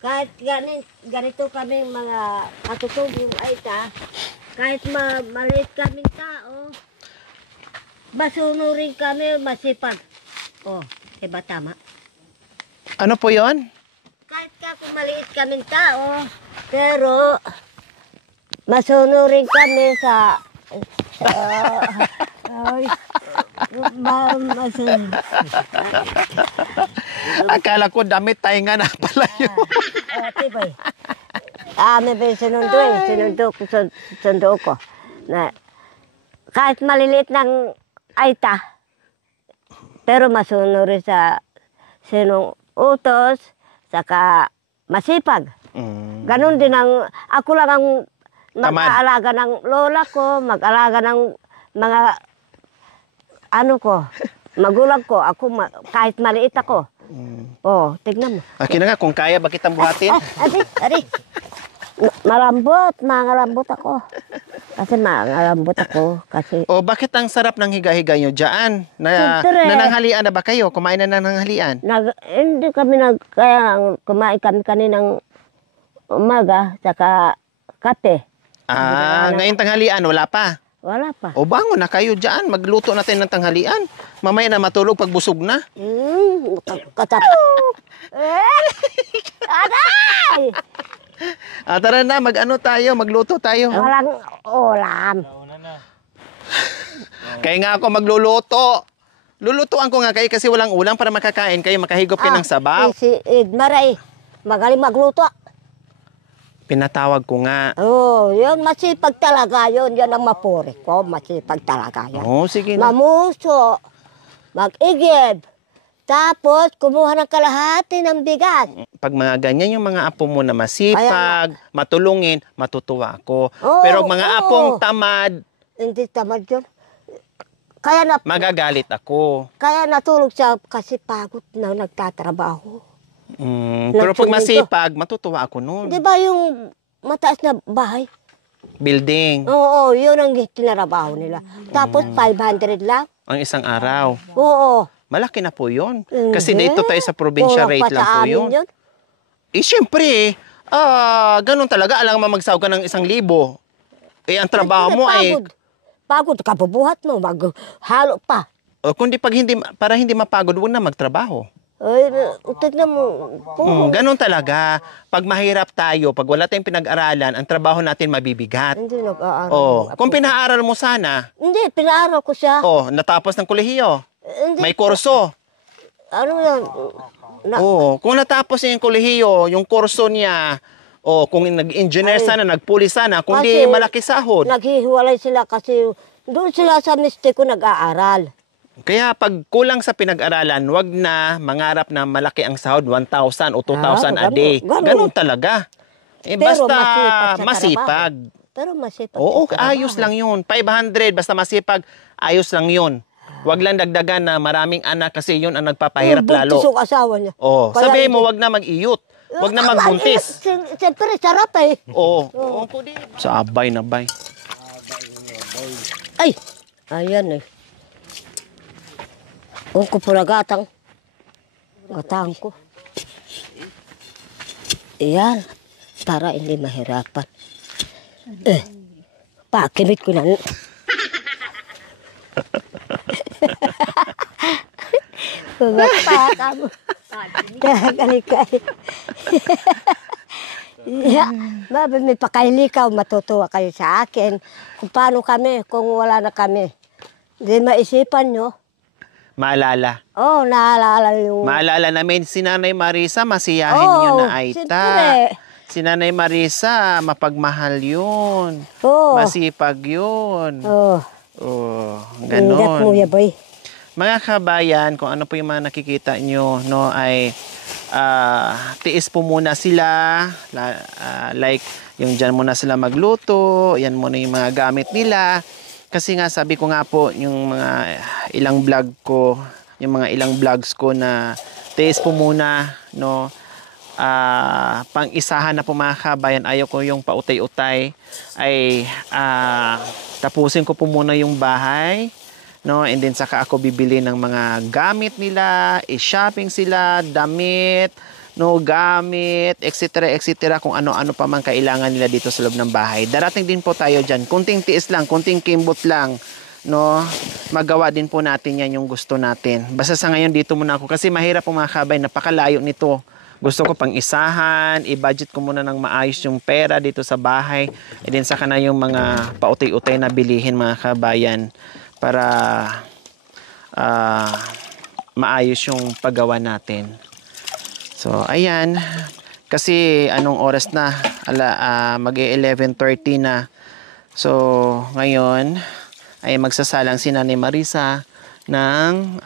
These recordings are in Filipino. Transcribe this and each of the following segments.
Kahit ganito kami mga katutubong Aita, kahit maliit kaming tao, masunurin kami, masipag. Oh, iba tama. Ano po yon? Kahit kung maliit kaming tao, pero masunurin kami sa masunurin. Akala ko damit tainga na pala yun. Tibay. May sinundo ko. Na, kahit maliliit ng Aita, pero masunurin sa sinong utos, saka masipag. Ganon din ako lang ang mag-aalaga ng lola ko, mag-aalaga ng mga magulang ko. Ako, kahit maliit ako. Oh, tignan mo. Akin na nga, kung kaya, bakit ang buhatin? Ari. Malambot ako. Kasi malambot ako. O, bakit ang sarap ng higa-higa nyo dyan? Nananghalian na ba kayo? Kumain na nananghalian? Hindi kami kaya kumain kami kaninang umaga, saka kape. Ngayon tanghalian, wala pa? Wala pa. O bangon na kayo dyan, magluto natin ng tanghalian. Mamaya na matulog pag busog na. Aray! Tara na, magluto tayo. Walang ulam. Kaya nga ako magluluto. Lulutuan ko nga kayo kasi walang ulam para makakain kayo, makahigop kayo ng sabaw. Si Idmaray, magaling magluto. Pinatawag ko nga. Yun, masipag talaga yun. Yan ang mapuri ko, masipag talaga yan. Sige na. Mamuso, mag-igib, tapos kumuha ng kalahati ng bigas. Pag mga ganyan yung mga apo mo na masipag, matulungin, matutuwa ako. Pero mga apong tamad, hindi tamad yun. magagalit ako. Kaya natulog siya kasi pagod na nagtatrabaho. Pero pag masipag, matutuwa ako noon. Di ba yung mataas na bahay? Building. Oo, yun ang tinarabaho nila. Tapos 500 lang. Ang isang araw. Oo. Malaki na po yun. Kasi dito tayo sa probinsya rate lang po yun. Siyempre, ganun talaga. Alam mo magsahod ka ng 1,000. Ang trabaho mo ay... Pagod ka, bubuhat mo, maghalo pa. Kundi para hindi mapagod, huwag na magtrabaho. Tignan mo. Ganun talaga. Pag mahirap tayo, pag wala tayong pinag-aralan, ang trabaho natin mabibigat. Hindi nag-aaral. Kung pinaaral mo sana. Hindi, pinaaral ko siya. Natapos ng kolehiyo. Hindi. May kurso. Ano yan? Kung natapos niya yung kolehiyo, yung kurso niya, kung nag-engineer sana, nagpulis sana, kundi malaki sahod. Naghihiwalay sila kasi doon sila sa mistake ko nag-aaral. Kaya pag kulang sa pinag-aralan, wag na mangarap na malaki ang sahod, 1,000 o 2,000 a day. Ganun talaga. Basta masipag. Pero masipag. Ayos lang yun. 500, basta masipag, ayos lang yun. Wag lang dagdagan na maraming anak kasi yun ang nagpapahirap lalo. Buntis yung asawa niya. Sabihin mo, wag na mag-iyot. Wag na magbuntis. Siyempre, sarap eh. Sa abay na bay. Ay! Ayan eh. Ko pula gatang. Gatang ko. Ayan. Para hindi mahirapan. Pakimit ko na. Pagpaka mo. Galikay. May pakailikaw, matutuwa kayo sa akin. Kung paano kami, kung wala na kami. Hindi maisipan nyo. Maalala. Naalala yung... Maalala namin si Nanay Marisa, masiyahin yun na Aita. Siyempre. Si Nanay Marisa, mapagmahal yun. Masipag yun. Ganon. Ingat mo, yaboy. Mga kabayan, kung ano po yung mga nakikita nyo, ay tiis po muna sila. Like, yung dyan muna sila magluto, yan muna yung mga gamit nila. Kasi nga, sabi ko nga po, yung mga ilang vlogs ko na tiis po muna, pang-isahan na po mga kabayan, ayaw ko yung pautay-utay, ay tapusin ko po muna yung bahay, and then saka ako bibili ng mga gamit nila, i-shopping sila, damit, no, gamit, etc. kung ano-ano pa man kailangan nila dito sa loob ng bahay. Darating din po tayo dyan. Kunting tiis lang, kunting kimbot lang, no, magawa din po natin yan yung gusto natin. Basta sa ngayon dito muna ako kasi mahirap po mga kabay, napakalayo nito. Gusto ko pang isahan, i-budget ko muna ng maayos yung pera dito sa bahay. E din saka na yung mga pautay-utay na bilihin mga kabayan para maayos yung paggawa natin. So, ayan. Kasi anong oras na? Mag-11:30 na. So, ngayon ay magsasalang si Nanay Marisa ng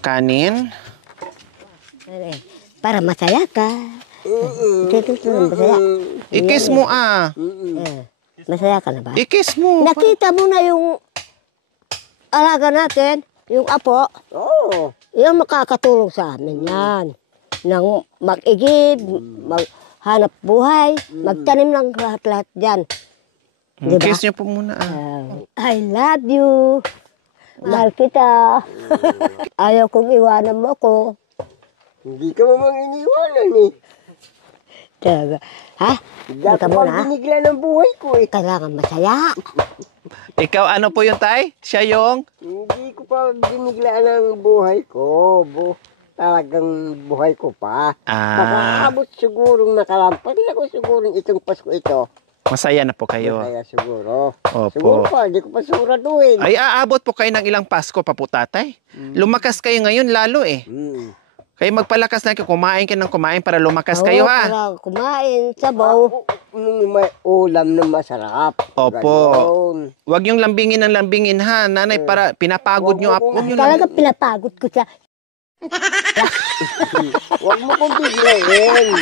kanin. Para masaya ka. Masaya. Ikis mo Masaya ka na ba? Ikis mo. Nakita mo na yung alaga natin, yung apo. Oo. Yung makakatulong sa amin yan. Nang mag-igib, maghanap buhay, magtanim ng lahat-lahat dyan. Diba? Kiss niyo po muna. I love you. Mahal kita. Ayaw kong iwanan mo ko. Hindi ka mamang iniwanan eh. Talaga. Ha? Hindi Hindi ka ka muna. binigla ng buhay ko eh. Kailangan masaya. Ikaw ano po yung tay? Siya yung? Hindi ko pa binigla ng buhay ko. Talagang buhay ko pa. Makaabot sigurong nakalampas na ko sigurong itong Pasko ito. Masaya na po kayo. Kaya siguro. Opo. Siguro pa, hindi ko pa siguraduhin. Ay, aabot po kayo ng ilang Pasko pa po, tatay. Lumakas kayo ngayon lalo eh. Kayo magpalakas na kayo, kumain kayo ng kumain para lumakas kayo ha. Para kumain, sabaw. May ulam na masarap. Opo. Ganon. Huwag yung lambingin ng lambingin ha, nanay, para pinapagod nyo. Huwag yung Talaga pinapagod ko siya. Huwag mo kong biglayin.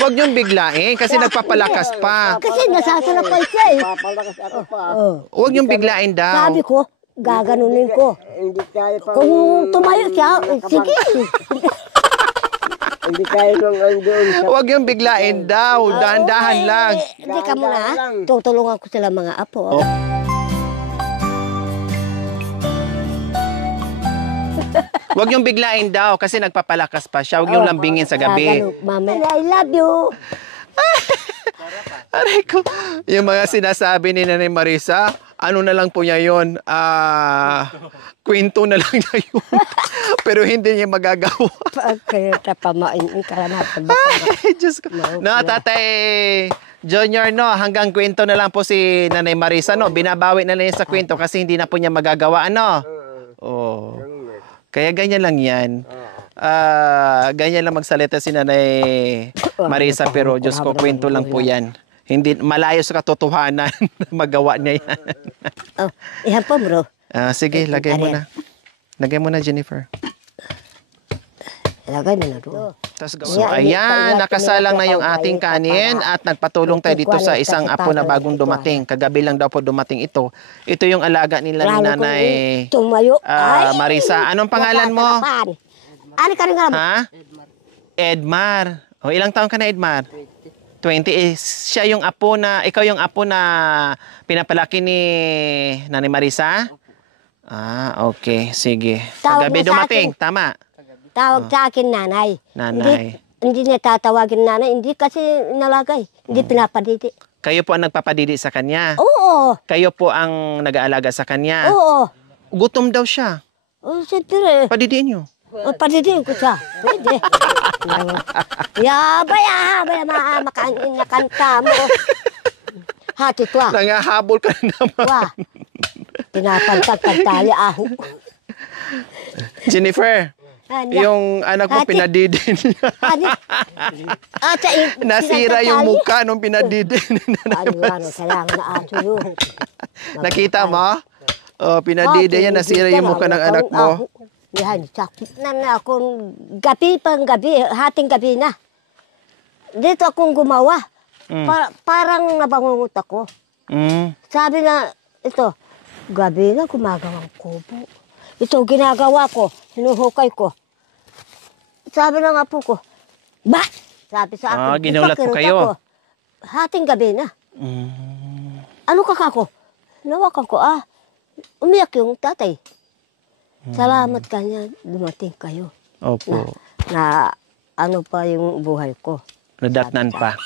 Huwag yung biglain kasi nagpapalakas pa. Kasi nasasarap pa siya eh. Papalakas ako pa. Huwag yung biglain daw. Sabi ko, gaganunin ko. Hindi tayo pa. Kung tumayo siya, sige. Hindi tayo nang andoon sa... Huwag yung biglain daw. Dahan-dahan lang. Hindi ka muna ha. Tutulungan ko sila mga apo. Huwag yung biglain daw kasi nagpapalakas pa siya. Huwag yung lambingin sa gabi. Mama, I love you. Aray ko. Yung mga sinasabi ni Nanay Marisa, ano na lang po niya yun? Kwento na lang niya yun. Pero hindi niya magagawa. Kaya tapamain ka na. Ay, Diyos ko. No, Tatay Junior, no, hanggang kwento na lang po si Nanay Marisa, no. Binabawi na lang niya sa kwento kasi hindi na po niya magagawa, ano. Oh. Kaya ganyan lang yan. Ganyan lang magsalita si Nanay Marisa, pero Diyos ko, kwento lang po yan. Hindi, malayo sa katotohanan. Magawa niya yan. Ihan po, bro. Sige, lagay mo na. Lagay mo na, Jennifer. Lagay mo na doon. So, ayan, nakasalang na yung ating kanin at nagpatulong tayo dito sa isang apo na bagong dumating. Kagabi lang daw po dumating ito. Ito yung alaga nila ni Nanay Tumayo. Marisa. Anong pangalan mo? Ano ka rin nga? Ha? Edmar. O, ilang taon ka na, Edmar? 20. Siya yung apo na, ikaw yung apo na pinapalaki ni Nanay Marisa? Okay. Sige. Kagabi dumating. Tama. Tawag sa akin nanay. Nanay. Hindi niya tatawagin nanay. Hindi kasi nalagay. Hindi pinapadidi. Kayo po ang nagpapadidi sa kanya? Oo. Kayo po ang nag-aalaga sa kanya? Oo. Gutom daw siya. Siyempre. Padidiin nyo. Padidiin ko siya. Pwede. Baya, makain na kanta mo. Hati to ah. Nangahabol ka na naman. Wah. Pinapantag-pagtali aho. Jennifer, yung anak mo pinadidin niya. Nasira yung mukha nung pinadidin. Kailangan na ato yun. Nakita mo? Pinadidin niya, nasira yung mukha ng anak mo. Yan, sakit na akong gabi, hating gabi na. Dito akong gumawa. Parang nabangungot ako. Sabi na, ito, gabi na gumagawang kubo. Ito ginagawa ko, sinuhukay ko. Sabi ng apo ko, ba? Sabi sa akin, ginulat po kayo. Hating gabi na. Ano kako? Nawakan ko, umiyak yung tatay. Salamat kanya, dumating kayo. Opo. na ano pa yung buhay ko. Nadatnan pa.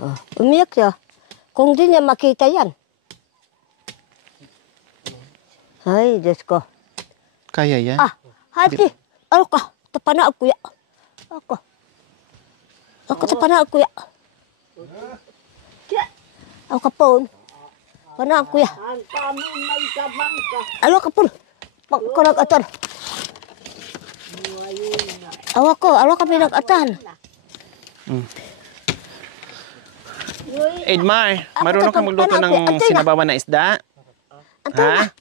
Oh, umiyak siya. Kung di niya makita yan. Ay, Diyos ko. Kaya yan? Ah, hati. Ano ka? Tapana ako ya. Ako. Ako tapana ako ya. Ako kapon. Pana ako ya. Ano kapon? Pagkalag atan. Awa ka pinag-atan. Edmar, marunong ka magluto ng sinabawan na isda? Ha?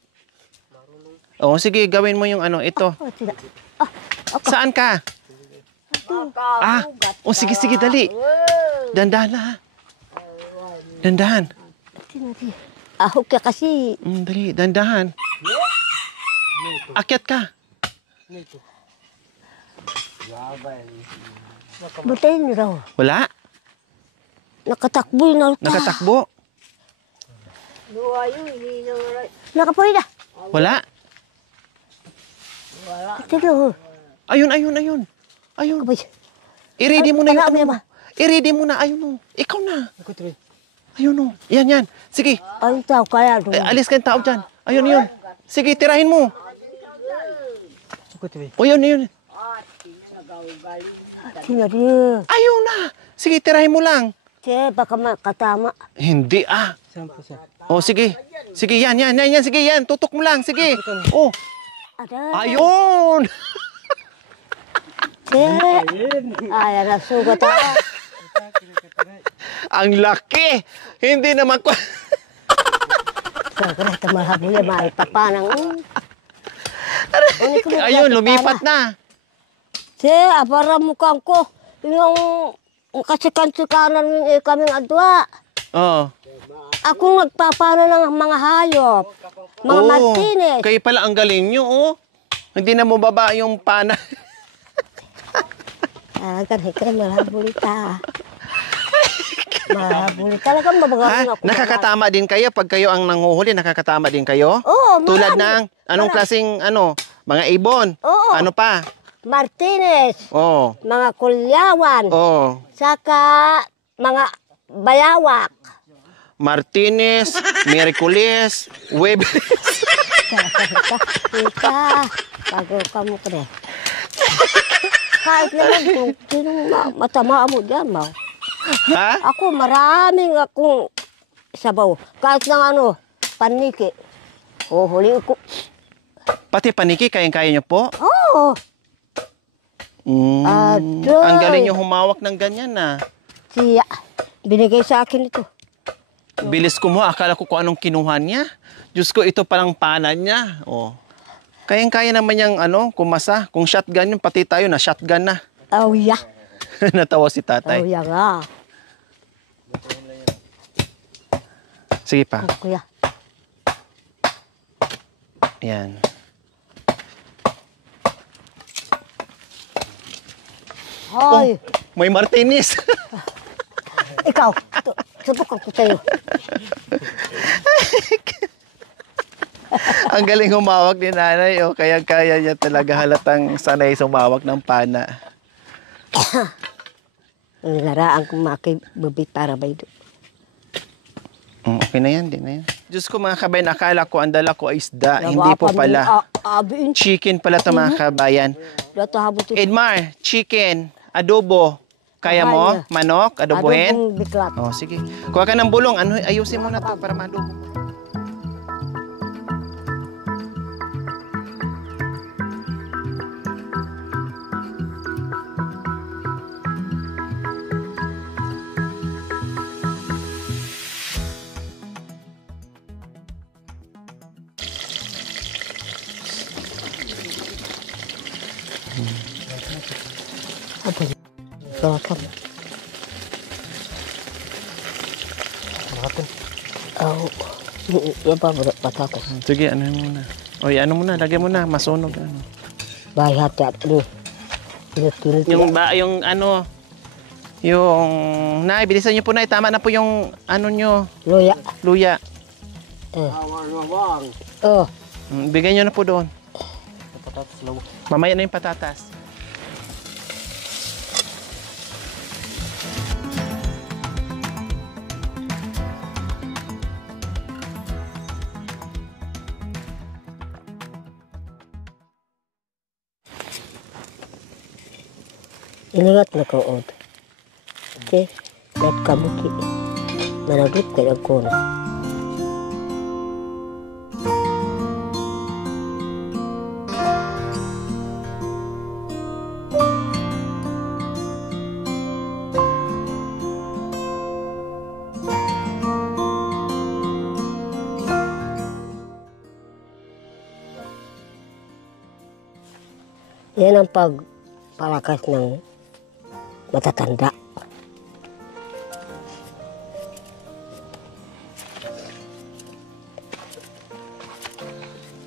Oo, sige, gawin mo yung ano, ito. Saan ka? Ah, oh, sige, dali. Dandahan na, ha? Dandahan. Ahok ka kasi. Dali, dandahan. Akyat ka. Butay niyo raw. Wala? Nakatakbo na. Nakatakbo? Nakapoy na. Wala? Tino. Ayun. Kapay. I-ready mo na yung Ano, ano mo. I-ready mo na. Ayun, ikaw na. Ayun, yan. Sige. Ayun tao kaya. Alis ka yung tao dyan. Ayun. Sige, tirahin mo. O, yun. Tino rin. Ayun na. Sige, tirahin mo lang. Che, baka makatama. Hindi, O, sige. Sige, yan. Sige, yan. Tutok mo lang. Sige. Oh. Ayun. Che. Ay, nasugat ako. Ang laki. Hindi naman ko. Kaya tamahabol na maipapanang. Ayun, lumipat na. Che, para mukhang ko. Yung kasikan-sikanan kaming adwa. Oo. Ako nagpapano ng mga hayop. Mga Martinez. Kayo pala ang galing nyo, oh. Hindi na mo baba yung pana. Ganito, mahabulita. Mahabulita. Talagang mabagasin ako. Nakakatama din kayo pag kayo ang nanguhuli, nakakatama din kayo? Oo, Tulad marami. ng, anong klaseng, mga ibon? Oo. Ano pa? Martinez. Oo. Mga kulyawan. Oo. Saka mga bayawak. Martinez, Miraculous, Web. Ika. Bago ka mo ka rin. Kahit naman kung sinong matama mo dyan, Mau. Ha? Ako, maraming akong sabaw. Kahit na paniki. Huli ko. Pati paniki, kayang-kaya nyo po? Oo. Adoy. Ang galing nyo humawak ng ganyan, na. Siya. Binigay sa akin ito. Bilis ko mo, akala ko kung anong kinuha niya. Diyos ko, ito palang pana niya. Oh. Kayang-kaya naman yung kumasa. Kung shotgun yun, pati tayo na shotgun na. Oh, yeah. Natawa si tatay. Oh, yeah nga. Sige pa. Oh, kuya. Yan. Hoy. May Martinez. Ikaw. Subukan ko sa'yo. Ang galing humawak ni nanay. Oh. Kaya niya talaga halatang sanay sumawak ng pana. Laraan kong makibabit para ba ito. Okay na yan, din na yan. Diyos ko mga kabayan, akala ko ang dala ko ay isda. Hindi po pala. Chicken pala ito mga kabayan. Edmar, chicken, adobo. Kaya mo? Manok? Adobohin? Adobong biklat. Oh, sige. Kuha ka ng bulong. Ayusin mo na to para madobo mo. Apa ya? Belakang. Oh, apa patatas? Sige, ano muna. Oy, ano muna, lagyan mo na, masunog. Bahay hati nih. Yung nay, bilisan niyo po na, tama na po yung nyo, Luya. luya. Oh. Bigay niyo na po doon. Mamaya na yung patatas. Kinagat na kaod. Okay? Lat kabuki. Managot ka nagkuna. Yan ang pagpalakas ng matatanda.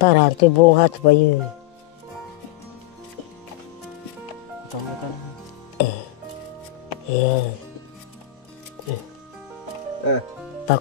Parang tibungat ba yun? Yan. Pag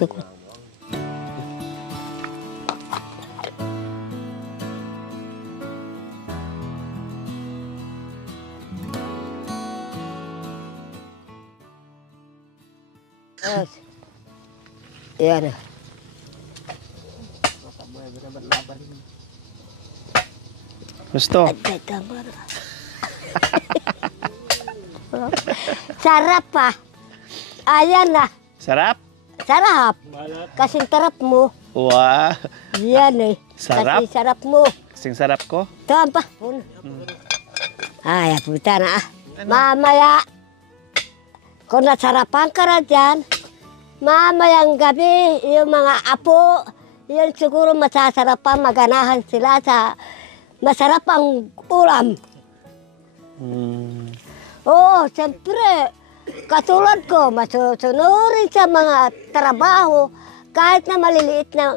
takot. Yan. Gusto? Sarap pa. Ayan na. Sarap? Sarap. Kasing tarap mo. Wow. Yan eh. Sarap? Kasing sarap mo. Kasing sarap ko? Tama pa. Ay, puta na ah. Mamaya, kung nasarapan ka na dyan, mamayang gabi, yung mga apo, yun siguro masasarapan, maganahan sila sa masarap ang ulam. Oo, siyempre, katulad ko, masusunurin sa mga trabaho, kahit na maliliit na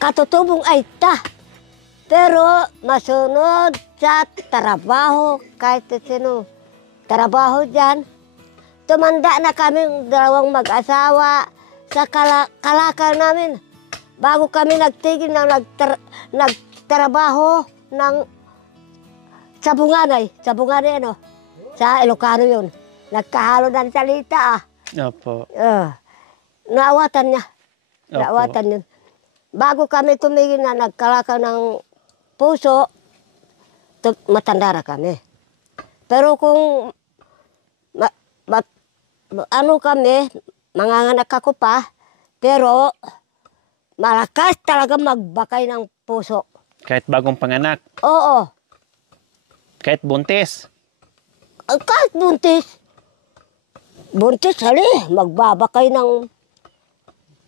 katutubong ay ta. Pero masunod sa trabaho, kahit sino trabaho dyan. Tumanda na kaming dalawang mag-asawa sa kalakal namin. Bago kami nagtigil na nagtrabaho ng sabunganay. Sabunganay ano? Sa Ilocano yun. Nagkahalo ng salita ah. Opo. Naawatan niya. Opo. Naawatan yun. Bago kami tumigil na nagkalakal ng puso, matanda na kami. Pero kung ano kami, manganganak ako pa, pero malakas talaga magbakay ng puso. Kahit bagong panganak? Oo. Kahit buntis? Kahit buntis. Buntis, hali, magbabakay ng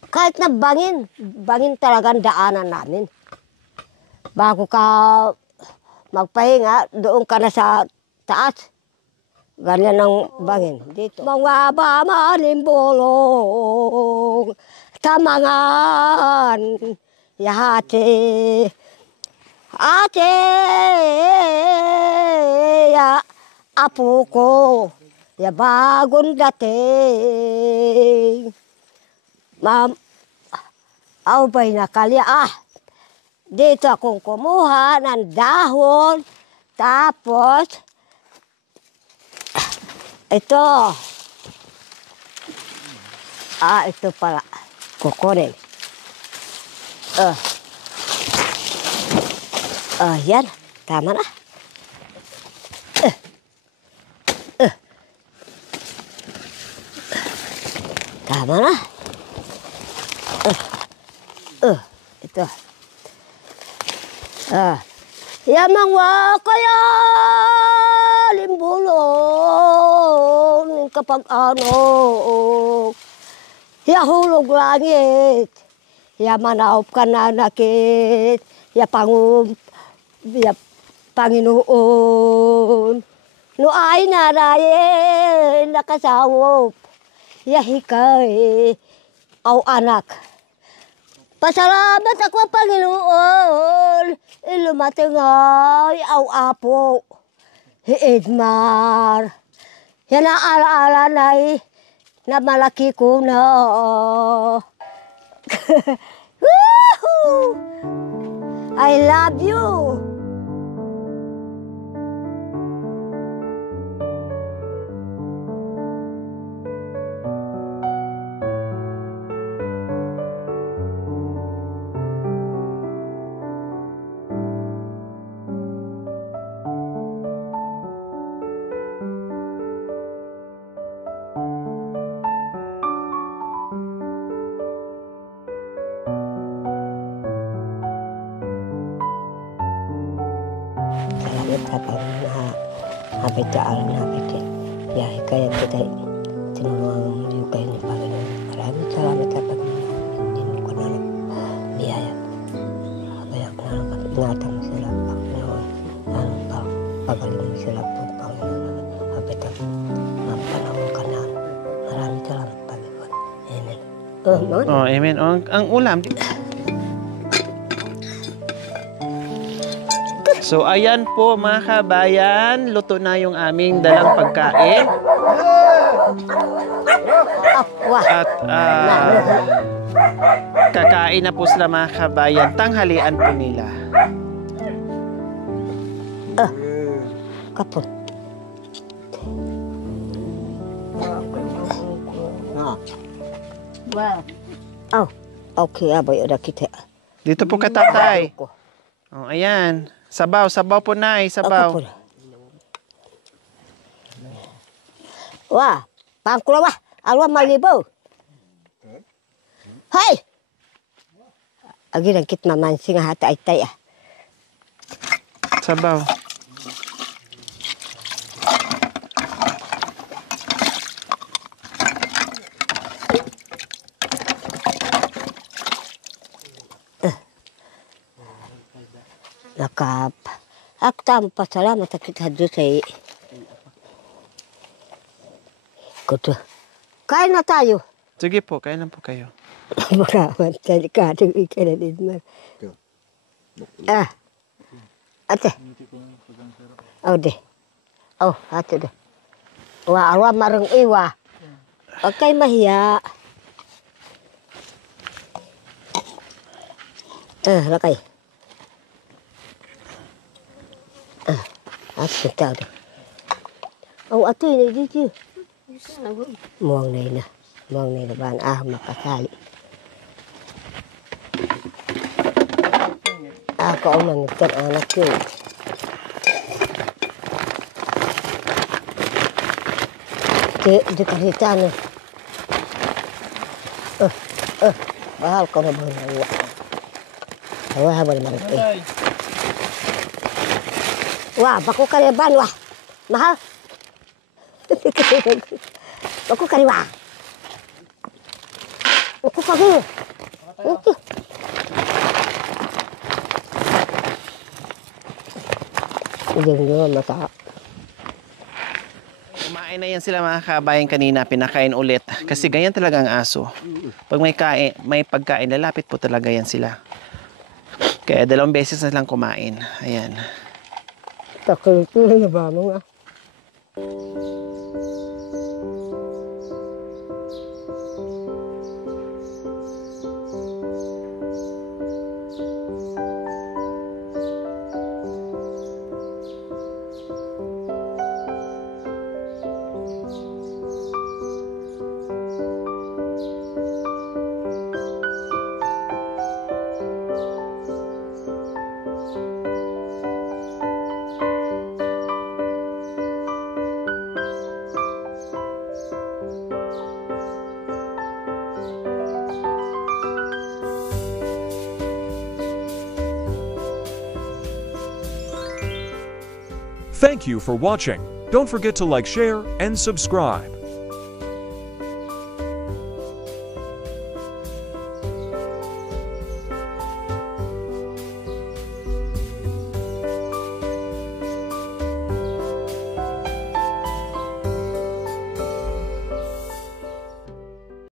kahit na bangin. Bangin talagang daanan namin. Bago ka magpahinga, doon ka na sa taas. Ganyan ang bangin dito. Mga bamalimbolong, tamangan, yahati, ate, ya, apo ko, ya bagong dating. Ma'am, aubay na kalya, dito akong kumuha ng dahon, tapos, ito. Ito pala. Kukunin. Yan. Tama na. Tama na. Ito. Yamang wa kaya limbulong kapag ano yahulog langit ya manaop ka na nakit ya Panginoon, no ay narayin nakasawop, yahikay, aw anak. Pasalamat ako, Panginoon, ilumatangay aw apo, Edmar. Yan ang alaala na malaki ko na. Woohoo! I love you. Habis jalan habis ya kayak kita tinulungan juga ini Panginoon. Maraming salamat sa Panginoon ko na biyaya. Kaya ingatan mo sila Panginoon. Pagaling mo sila po Panginoon. Habis panahon ka na. Maraming salamat Panginoon. Amen. Oh, amen. Ang ulam. So, ayan po mga kabayan, luto na yung aming dalang pagkain. At kakain na po sila mga kabayan. Tanghalian po nila. Kapon. Wow. Oh, okay, aboy, udah kita. Dito po ka, tatay. Oh, ayan. Sabaw, sabaw po, nay, sabaw. Wah, pangkula wah, alwa malibo. Hai. Agi lang kit mamansing hata itay ah. Sabaw. Nakap. Aktam pasalamat kita Diyos Kuto. Kain na tayo. Sige po, kain na po kayo. Maraming delikado ikan na din mo. Ate. Oh, de. Oh, ate de. Awa marang iwa. Okay, mahiya. Lakay. Ate tao de. Oh, ate ini dito. Muang na. Muang na ba? Makasali. Ako ang manitang anak yun. Di karita na. Bahal ko na ba na uwa. Awa habal marito. Wah, bako kariban wah. Mahal. Bako kariwa. Bako kariwa. Okay. Kumain na yan sila mga kabayan kanina, pinakain ulit. Kasi ganyan talaga ang aso. Pag may pagkain, lalapit po talaga yan sila. Kaya 2 beses na lang kumain. Ayan. Takot na ba mo nga? Thank you for watching. Don't forget to like, share, and subscribe.